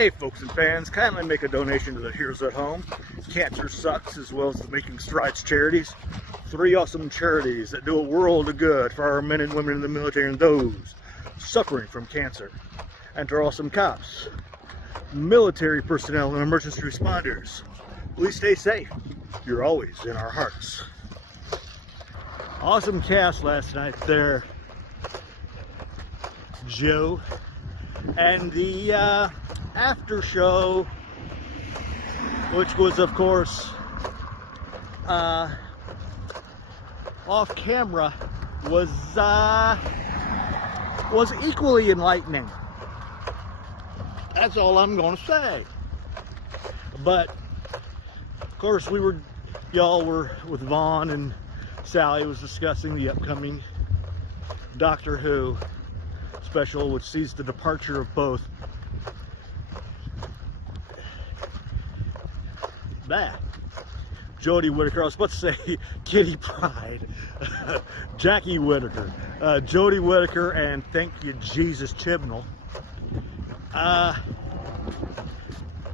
Hey folks and fans, kindly make a donation to the Heroes at Home, Cancer Sucks, as well as the Making Strides charities. 3 awesome charities that do a world of good for our men and women in the military and those suffering from cancer. And to our awesome cops, military personnel, and emergency responders. Please stay safe. You're always in our hearts. Awesome cast last night there, Joe. And the after show, which was of course off camera, was equally enlightening. That's all I'm going to say. But of course y'all were with Vaughn, and Sally was discussing the upcoming Doctor Who special, which sees the departure of both Jodie Whittaker, I was about to say Kitty Pryde, Jackie Whittaker, Jodie Whittaker, and thank you Jesus Chibnall.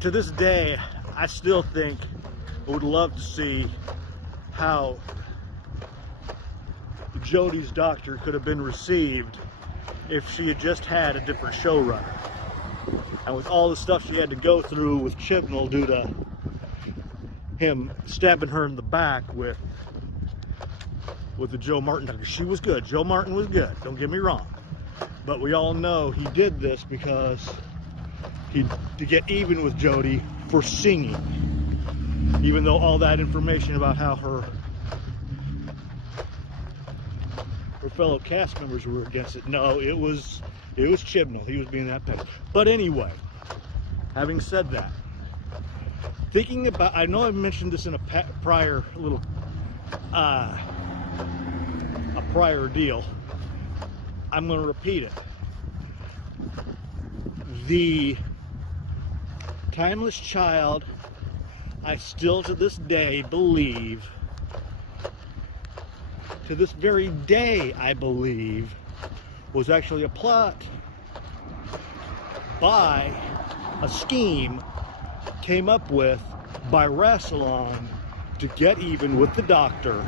To this day, I still think I would love to see how Jodie's Doctor could have been received if she had just had a different showrunner. And with all the stuff she had to go through with Chibnall due to him stabbing her in the back with the Joe Martin Doctor. She was good. Joe Martin was good. Don't get me wrong. But we all know he did this because to get even with Jodie for singing. Even though all that information about how her fellow cast members were against it. No, it was Chibnall. He was being that petty. But anyway, having said that, thinking about, I know I've mentioned this in a prior little a prior deal. I'm going to repeat it. The Timeless Child, I still to this day believe, to this very day I believe, was actually a plot by a scheme came up with by Rassilon to get even with the Doctor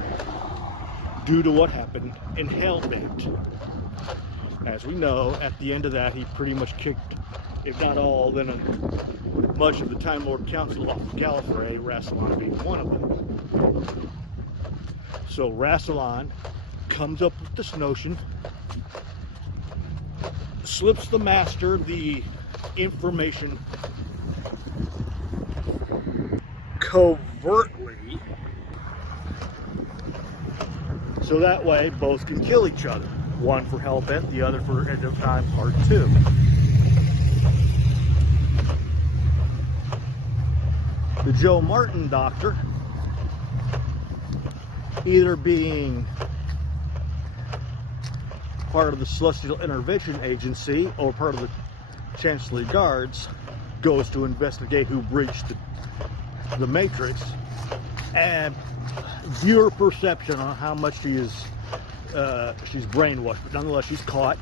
due to what happened in Hellbent. As we know, at the end of that, he pretty much kicked, if not all, then much of the Time Lord Council off of Gallifrey, Rassilon being one of them. So Rassilon comes up with this notion, slips the Master the information covertly, so that way both can kill each other. One for Hellbent, the other for End of Time Part 2. The Joe Martin Doctor, either being part of the Celestial Intervention Agency or part of the Chancellery Guards, goes to investigate who breached the Matrix, and viewer perception on how much she's brainwashed, but nonetheless she's caught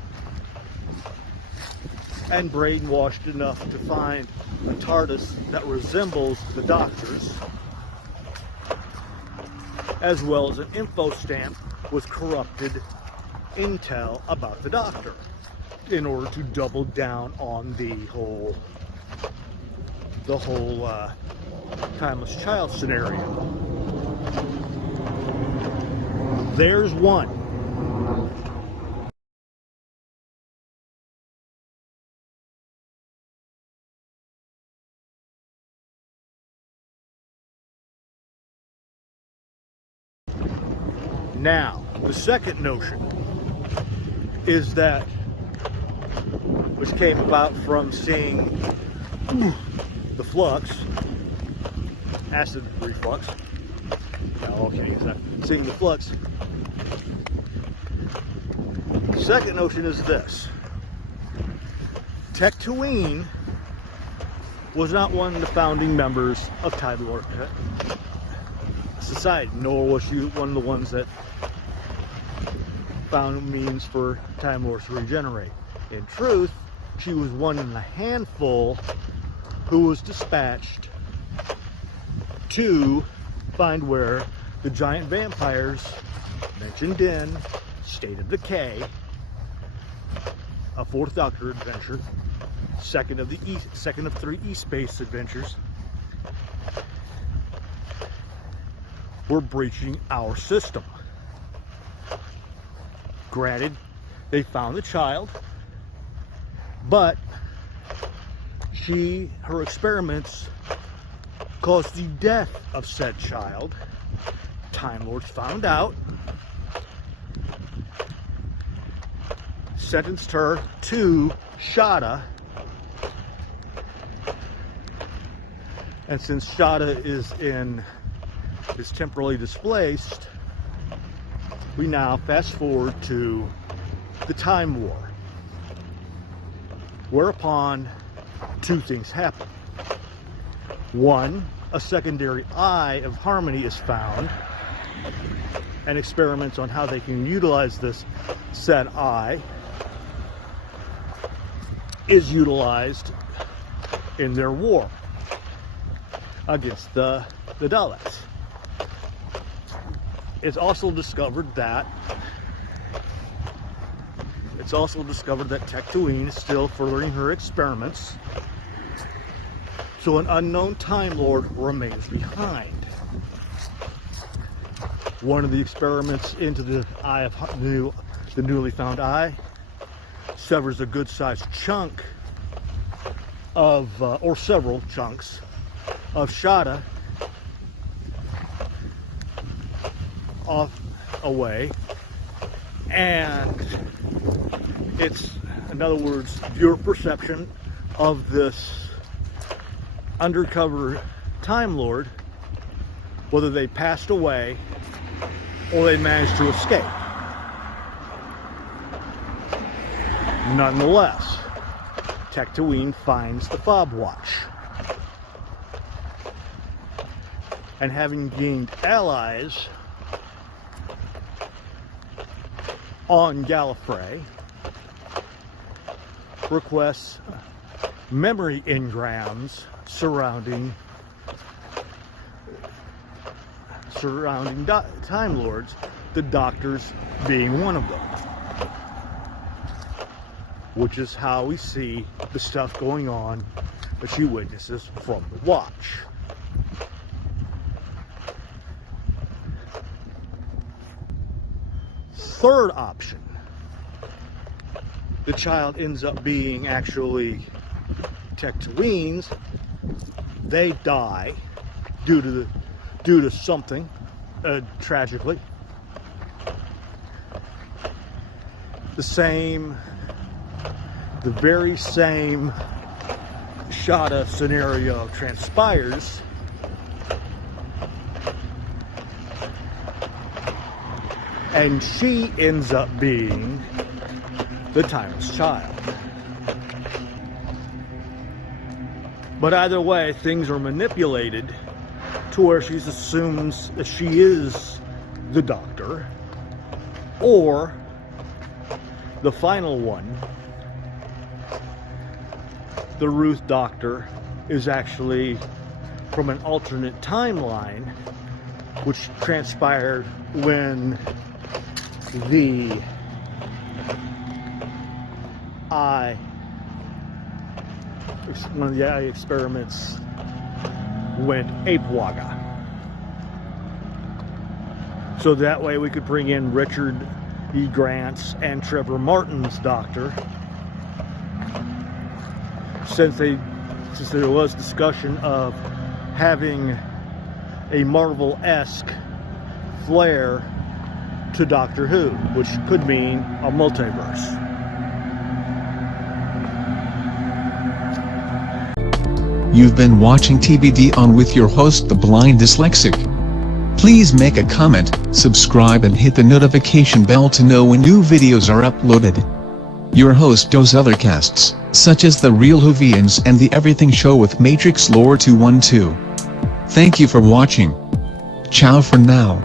and brainwashed enough to find a TARDIS that resembles the Doctor's, as well as an info stamp with corrupted intel about the Doctor, in order to double down on the whole Timeless Child scenario. There's one. Now, the second notion is that, which came about from seeing the flux, acid reflux. Oh, okay, so seeing the flux. The second notion is this: Tectoween was not one of the founding members of Time Lord Society, nor was she one of the ones that found means for Time Lords to regenerate. In truth, she was one in a handful who was dispatched to find where the giant vampires mentioned in State of Decay, a Fourth Doctor adventure, second of 3 E-Space adventures, were breaching our system. Granted, they found the child, but her experiments caused the death of said child. Time Lords found out, sentenced her to Shada, and since Shada is temporarily displaced, we now fast forward to the Time War, whereupon 2 things happen. One, a secondary eye of Harmony is found, and experiments on how they can utilize this said eye is utilized in their war against the Daleks. It's also discovered that Tatooine is still furthering her experiments, so an unknown Time Lord remains behind. One of the experiments into the eye of the newly found eye severs a good-sized chunk of, or several chunks of Shada away, and it's, in other words, your perception of this undercover Time Lord, whether they passed away or they managed to escape. Nonetheless, Tatooine finds the Fob Watch, and having gained allies on Gallifrey, requests memory engrams surrounding Time Lords, the Doctors being one of them, which is how we see the stuff going on that she witnesses from the Watch. Third option, the child ends up being actually Tatooine's. They die due to something, tragically. The very same Shada scenario transpires, and she ends up being the Timeless Child. But either way, things are manipulated to where she assumes that she is the Doctor, or the final one, the Ruth Doctor, is actually from an alternate timeline, which transpired when one of the eye experiments went ape-waga. So that way we could bring in Richard E. Grant's and Trevor Martin's Doctor, since there was discussion of having a Marvel-esque flair to Doctor Who, which could mean a multiverse. You've been watching TBD on with your host, the Blind Dyslexic. Please make a comment, subscribe and hit the notification bell to know when new videos are uploaded. Your host does other casts, such as The Real Whovians and The Everything Show with Matrix Lore 212. Thank you for watching. Ciao for now.